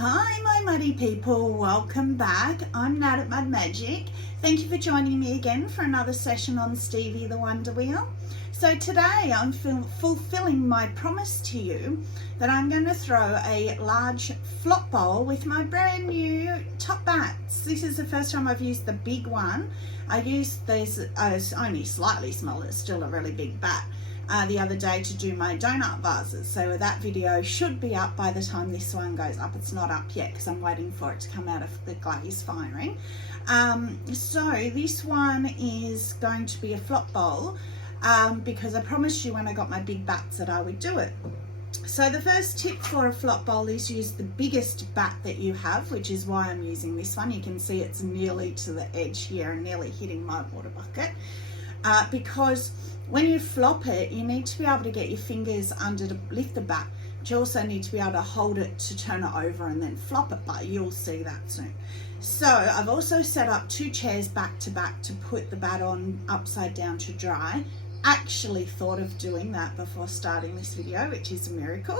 Hi my muddy people, welcome back. I'm Nat at Mud Magic. Thank you for joining me again for another session on Stevie the Wonder Wheel. So today I'm fulfilling my promise to you that I'm going to throw a large flop bowl with my brand new top bats. This is the first time I've used the big one. I used this, it's only slightly smaller, it's still a really big bat. The other day to do my donut vases, so that video should be up by the time this one goes up. It's not up yet because I'm waiting for it to come out of the glaze firing. So this one is going to be a flop bowl because I promised you when I got my big bats that I would do it. So the first tip for a flop bowl is use the biggest bat that you have, which is why I'm using this one. You can see it's nearly to the edge here and nearly hitting my water bucket. Because when you flop it, you need to be able to get your fingers under to lift the bat, but you also need to be able to hold it to turn it over and then flop it, but you'll see that soon. So I've also set up 2 chairs back to back to put the bat on upside down to dry. Actually thought of doing that before starting this video, which is a miracle.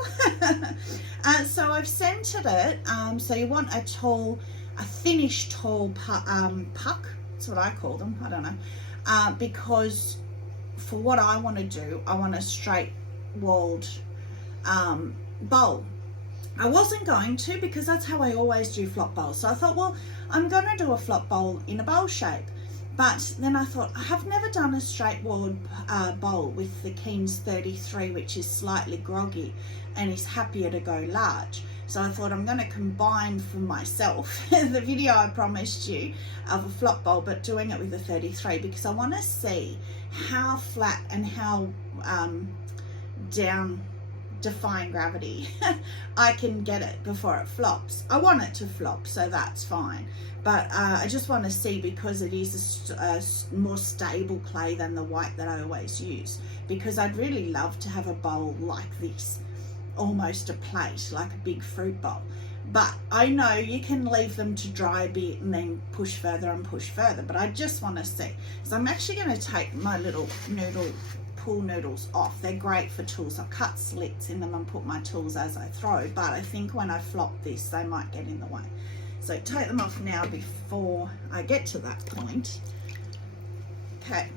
So I've centered it, so you want a thinnish tall puck, that's what I call them, I don't know, because for what I want to do, I want a straight walled bowl. I wasn't going to, because that's how I always do flop bowls. So I thought, well, I'm going to do a flop bowl in a bowl shape. But then I thought, I have never done a straight walled bowl with the Keen's 33, which is slightly groggy and is happier to go large. So I thought I'm going to combine for myself the video I promised you of a flop bowl, but doing it with a 33, because I want to see how flat and how down defying gravity I can get it before it flops. I want it to flop, so that's fine, but I just want to see, because it is a more stable clay than the white that I always use, because I'd really love to have a bowl like this, almost a plate, like a big fruit bowl. But I know you can leave them to dry a bit and then push further and push further, but I just want to see. So I'm actually going to take my little pool noodles off. They're great for tools. I've cut slits in them and put my tools as I throw, but I think when I flop this, they might get in the way. So take them off now before I get to that point. Okay.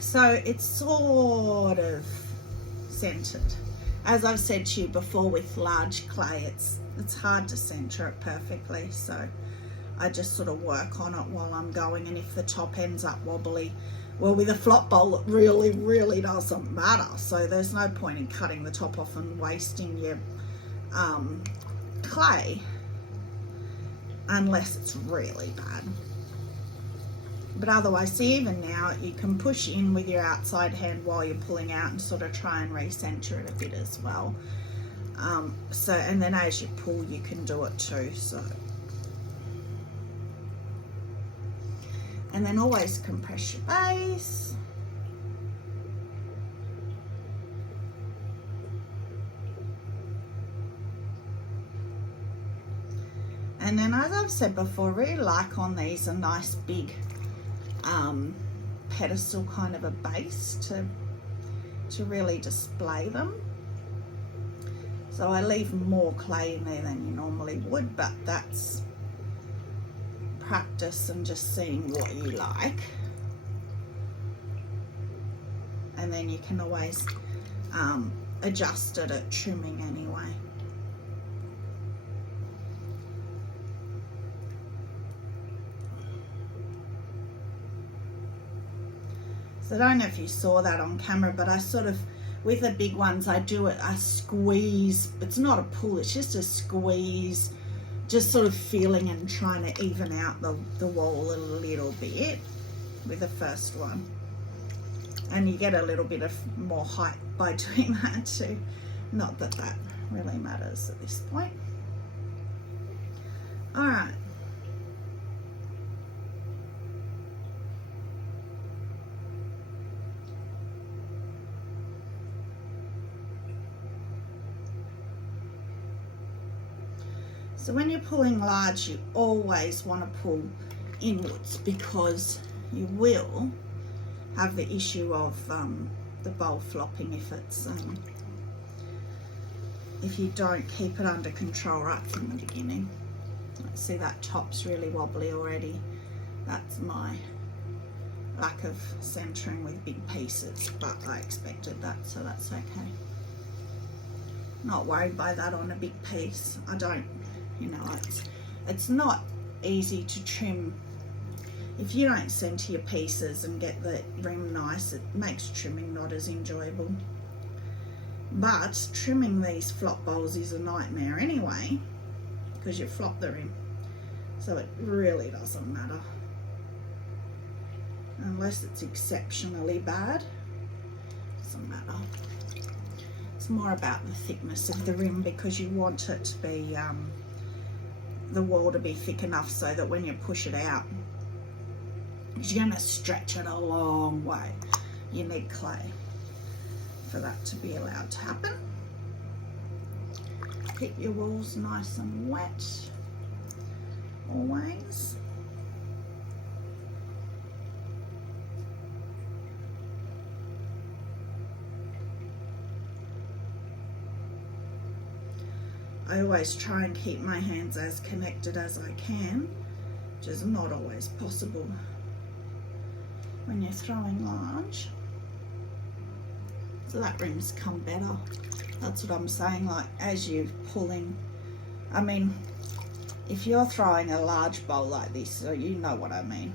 So it's sort of centered. As I've said to you before, with large clay, it's hard to center it perfectly. So I just sort of work on it while I'm going. And if the top ends up wobbly, well, with a flop bowl, it really, really doesn't matter. So there's no point in cutting the top off and wasting your clay, unless it's really bad. But otherwise, see, even now you can push in with your outside hand while you're pulling out and sort of try and recenter it a bit as well. And then as you pull, you can do it too. So, and then always compress your base. And then, as I've said before, really like on these a nice big pedestal kind of a base to really display them. So I leave more clay in there than you normally would, but that's practice and just seeing what you like. And then you can always adjust it at trimming anyway. So I don't know if you saw that on camera, but I sort of, with the big ones, I squeeze. It's not a pull, it's just a squeeze, just sort of feeling and trying to even out the wall a little bit with the first one. And you get a little bit of more height by doing that too. Not that that really matters at this point. All right. So when you're pulling large, you always want to pull inwards, because you will have the issue of the bowl flopping if it's if you don't keep it under control right from the beginning. See, that top's really wobbly already. That's my lack of centering with big pieces, but I expected that, so that's okay. Not worried by that on a big piece. I don't, you know, it's not easy to trim. If you don't center your pieces and get the rim nice, it makes trimming not as enjoyable. But trimming these flop bowls is a nightmare anyway, because you flop the rim. So it really doesn't matter. Unless it's exceptionally bad, doesn't matter. It's more about the thickness of the rim, because you want it to be, the wall to be thick enough so that when you push it out, you're going to stretch it a long way. You need clay for that to be allowed to happen. Keep your walls nice and wet always. I always try and keep my hands as connected as I can, which is not always possible when you're throwing large. So that rim's come better. That's what I'm saying, like as you're pulling, I mean, if you're throwing a large bowl like this, so you know what I mean.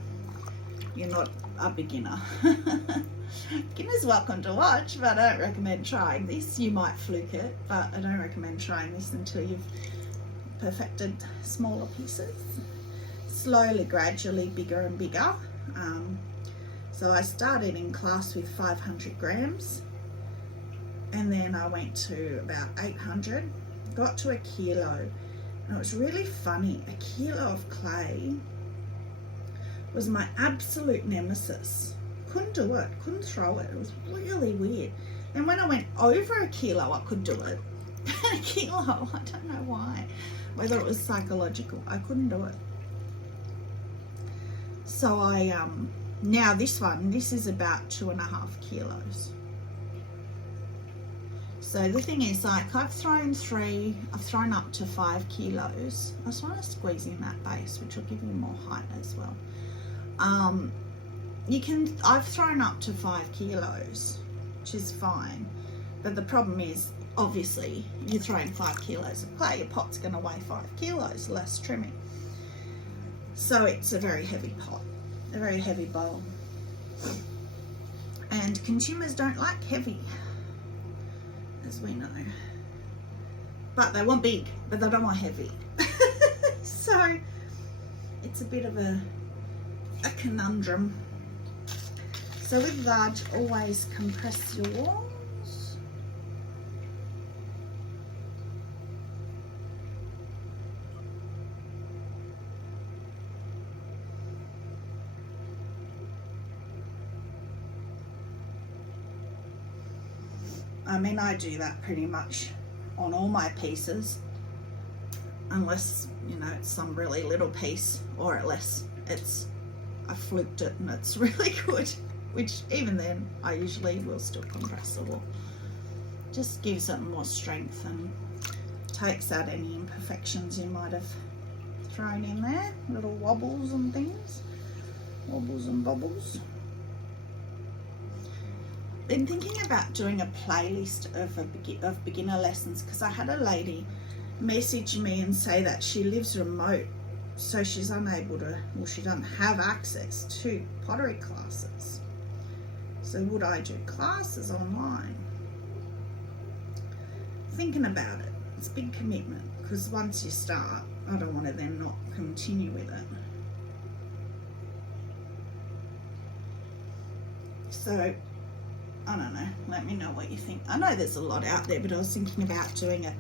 You're not a beginner. Beginner's welcome to watch, but I don't recommend trying this. You might fluke it, but I don't recommend trying this until you've perfected smaller pieces. Slowly, gradually, bigger and bigger. So I started in class with 500 grams, and then I went to about 800, got to a kilo, and it was really funny. A kilo of clay was my absolute nemesis. Couldn't do it, couldn't throw it. It was really weird. And when I went over a kilo, I could do it. But a kilo, I don't know why. Whether it was psychological, I couldn't do it. So I, now this is about 2.5 kilos. So the thing is, like, I've thrown up to 5 kilos. I just want to squeeze in that base, which will give you more height as well. I've thrown up to 5 kilos, which is fine. But the problem is, obviously, you're throwing 5 kilos of clay, your pot's going to weigh 5 kilos less trimming. So it's a very heavy pot, a very heavy bowl. And consumers don't like heavy, as we know. But they want big, but they don't want heavy. So it's a bit of a conundrum. So with large, always compress your walls. I mean, I do that pretty much on all my pieces, unless, you know, it's some really little piece, or unless I fluked it and it's really good, which even then I usually will still compress the wall. Just gives it more strength and takes out any imperfections you might have thrown in there, little wobbles and things, wobbles and bobbles. Been thinking about doing a playlist of beginner lessons, because I had a lady message me and say that she lives remote, so she's unable to, well, she doesn't have access to pottery classes. So would I do classes online? Thinking about it. It's a big commitment, because once you start, I don't want to then not continue with it. So I don't know, let me know what you think. I know there's a lot out there, but I was thinking about doing a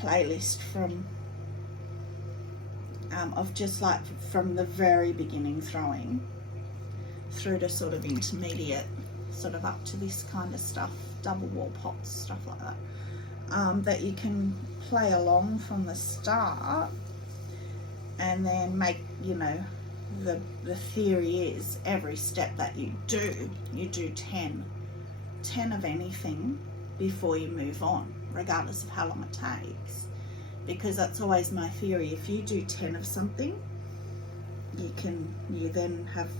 playlist of just like from the very beginning throwing through to sort of intermediate, sort of up to this kind of stuff, double wall pots, stuff like that, that you can play along from the start, and then make, you know, the theory is every step that you do 10 of anything before you move on. regardless of how long it takes, because that's always my theory. If you do 10 of something, you then have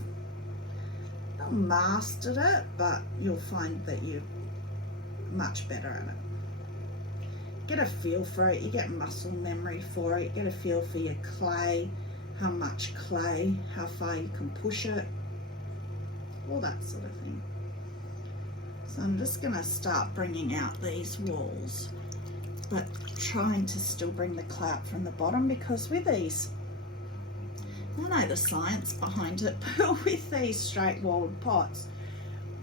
not mastered it, but you'll find that you're much better at it. Get a feel for it, you get muscle memory for it, get a feel for your clay, how much clay, how far you can push it, all that sort of thing. So I'm just going to start bringing out these walls, but trying to still bring the clay up from the bottom, because with these, I know the science behind it, but with these straight walled pots,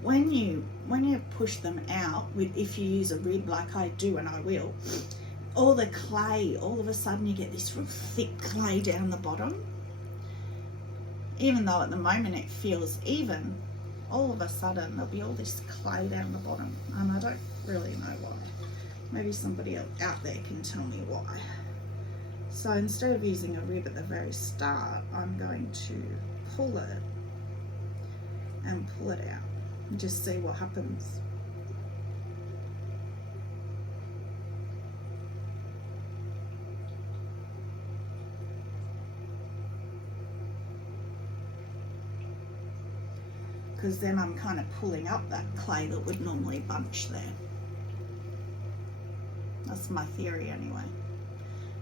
when you push them out, if you use a rib like I do, and I will, all the clay, all of a sudden you get this real thick clay down the bottom. Even though at the moment it feels even, all of a sudden there'll be all this clay down the bottom, and I don't really know why. Maybe somebody out there can tell me why. So instead of using a rib at the very start, I'm going to pull it and pull it out and just see what happens. Because then I'm kind of pulling up that clay that would normally bunch there. That's my theory anyway.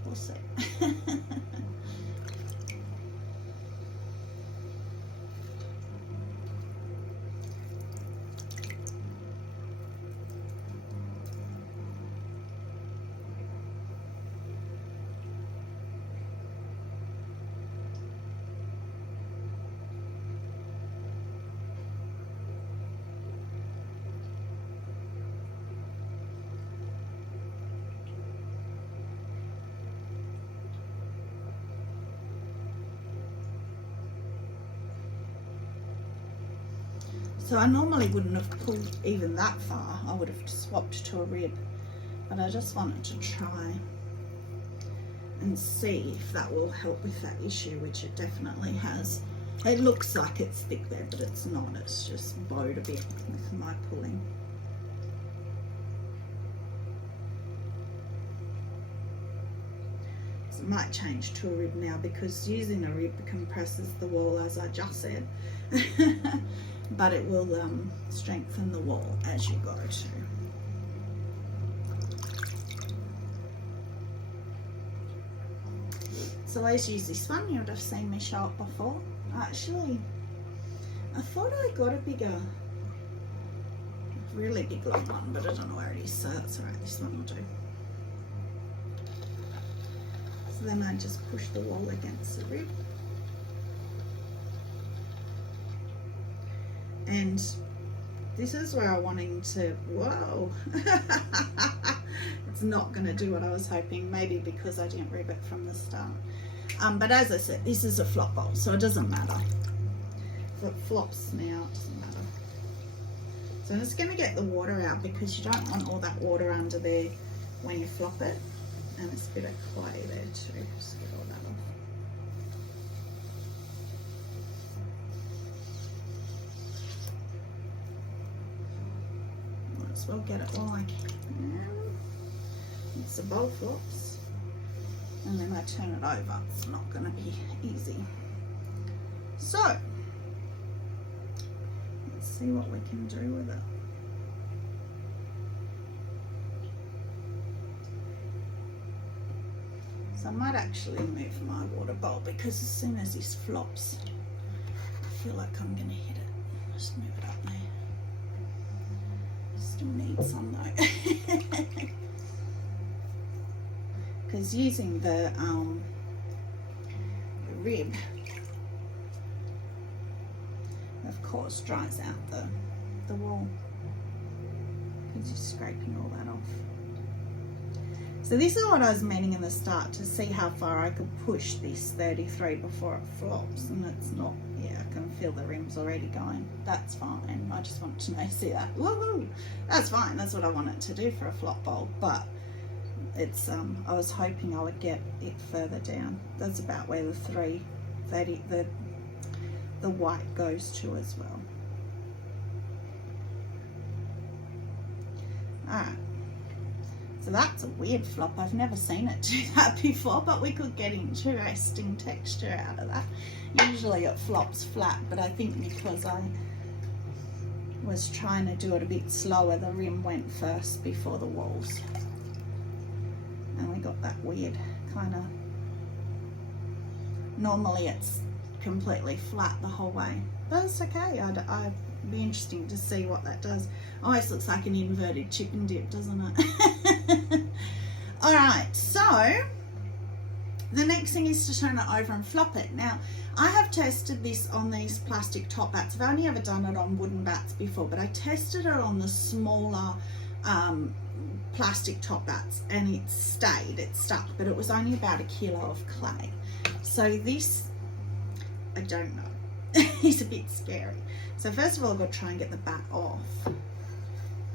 We'll see. So I normally wouldn't have pulled even that far. I would have swapped to a rib, but I just wanted to try and see if that will help with that issue, which it definitely has. It looks like it's thick there, but it's not. It's just bowed a bit with my pulling. So I might change to a rib now, because using a rib compresses the wall, as I just said. But it will strengthen the wall as you go to. So let's use this one. You would have seen me show it before. Actually, I thought I got a bigger, really big long one, but I don't know where it is, so that's alright, this one will do. So then I just push the wall against the rib. And this is where I'm wanting to, whoa, it's not going to do what I was hoping, maybe because I didn't rib it from the start. But as I said, this is a flop bowl, so it doesn't matter. If it flops now, it doesn't matter. So I'm just going to get the water out, because you don't want all that water under there when you flop it. And it's a bit of clay there too, just get all that off. I'll get it while I can. It's the bowl flops, and then I turn it over. It's not going to be easy. So let's see what we can do with it. So I might actually move my water bowl, because as soon as this flops, I feel like I'm going to hit it. Just move it up there. Still need some though. Because using the rib, of course, dries out the wall, because you're scraping all that off. So this is what I was meaning in the start, to see how far I could push this 33 before it flops, and it's not. Yeah, I can feel the rims already going. That's fine. I just want to know, see that? Woohoo! That's fine. That's what I want it to do for a flop bowl. But it's I was hoping I would get it further down. That's about where the white goes to as well. Alright. So that's a weird flop. I've never seen it do that before, but we could get interesting texture out of that. Usually it flops flat, but I think because I was trying to do it a bit slower, the rim went first before the walls. And we got that weird kind of, normally it's completely flat the whole way. But it's okay. I'd be interesting to see what that does. Almost looks like an inverted chip and dip, doesn't it? Alright, so the next thing is to turn it over and flop it. Now, I have tested this on these plastic top bats. I've only ever done it on wooden bats before, but I tested it on the smaller plastic top bats and it stuck, but it was only about 1 kilo of clay. So this, I don't know, it's a bit scary. So first of all, I've got to try and get the bat off.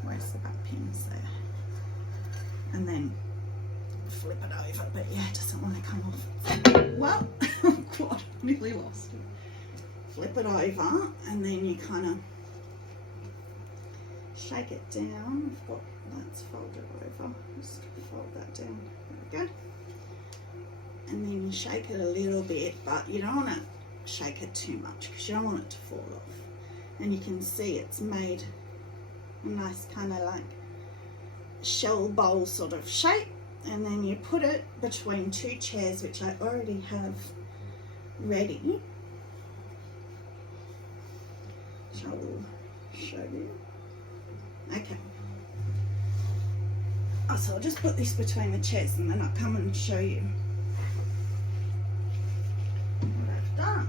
Where's the bat pins there? And then flip it over, but yeah, it doesn't want to come off. Well, oh God, I nearly lost it. Flip it over, and then you kind of shake it down. Let's fold it over. Just fold that down. There we go. And then you shake it a little bit, but you don't want to shake it too much because you don't want it to fall off. And you can see it's made a nice kind of like shell bowl sort of shape. And then you put it between 2 chairs, which I already have ready. Shall we show you? Okay. Oh, so I'll just put this between the chairs and then I'll come and show you what I've done.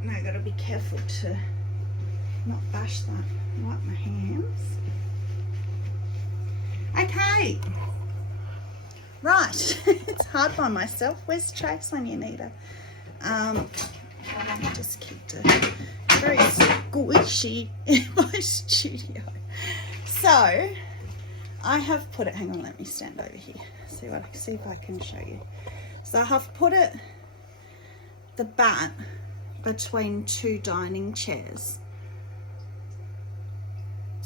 Now I've got to be careful to not bash that. Wipe my hands. Okay. Right. It's hard by myself. Where's Trace when you need her? I just kept it very squishy in my studio. So I have put it, hang on, let me stand over here. See if I can show you. So I have put it, the bat, between 2 dining chairs,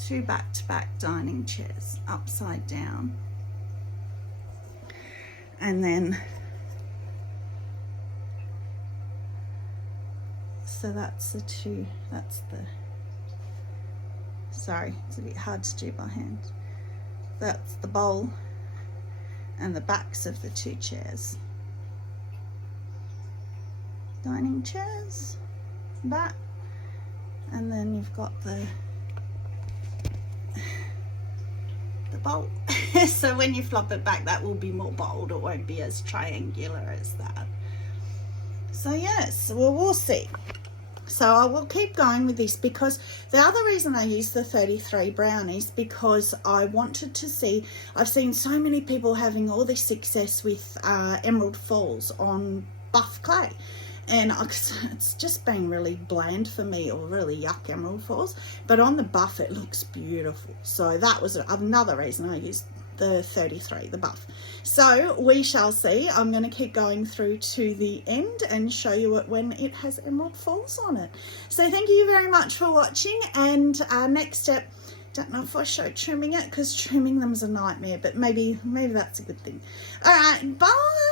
2 back-to-back dining chairs, upside down, and then so that's the 2, sorry, it's a bit hard to do by hand. That's the bowl and the backs of the 2 chairs. Dining chairs, bat, and then you've got the bowl. So when you flop it back, that will be more bold. It won't be as triangular as that. So yes, well, we'll see. So I will keep going with this because the other reason I use the 33 brown is because I wanted to see, I've seen so many people having all this success with Emerald Falls on buff clay. And it's just been really bland for me, or really yuck Emerald Falls. But on the buff, it looks beautiful. So that was another reason I used the 33, the buff. So we shall see. I'm going to keep going through to the end and show you it when it has Emerald Falls on it. So thank you very much for watching. And next step, don't know if I show trimming it because trimming them is a nightmare, but maybe that's a good thing. All right, bye.